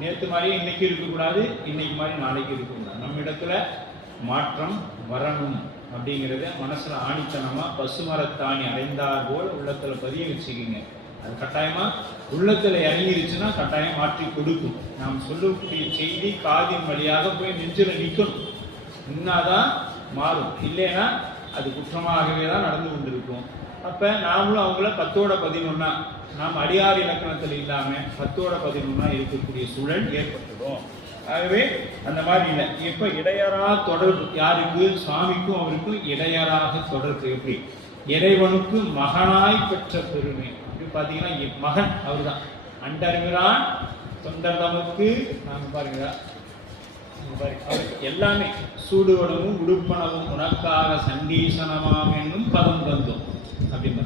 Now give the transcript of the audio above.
நேற்று மாதிரியே இன்னைக்கு இருக்கக்கூடாது, இன்னைக்கு மாதிரி நாளைக்கு இருக்கக்கூடாது. நம்ம இடத்துல மாற்றம் வரணும் அப்படிங்கிறத மனசுல ஆணித்தனமா பசுமரத்தாணி அடைந்தார் போல் உள்ளத்துல பதிய வச்சுக்கிங்க. அது கட்டாயமா உள்ளத்துல இறங்கிருச்சுன்னா கட்டாயம் மாற்றி கொடுக்கும். நாம் சொல்லக்கூடிய செய்தி காதின் வழியாக போய் நெஞ்சில நிற்கணும், நின்னாதான் மாறும். இல்லைன்னா அது குற்றமாகவே தான் நடந்து கொண்டிருக்கும். அப்ப நாமளும் அவங்கள 10-11 நாம் அடியார் இலக்கணத்தில் இல்லாம 10-11 இருக்கக்கூடிய சூழல் ஏற்பட்டுடும். ஆகவே அந்த மாதிரி இல்லை. இப்ப இடையறா தொடர்பு யாருக்கு? சுவாமிக்கும் அவருக்கும் இடையறாக தொடர்பு. எப்படி? இறைவனுக்கு மகனாய் பெற்ற பெருமை. அப்படி பார்த்தீங்கன்னா மகன் அவர் தான். அண்டருகிறான் தொண்டர் நமக்கு. நாம பாருங்க எல்லாமே சூடுவனமும் உடுப்பனவும் உனக்காக சண்டீசனமாம் என்னும் பதம் தந்தோம் அப்படின்னு.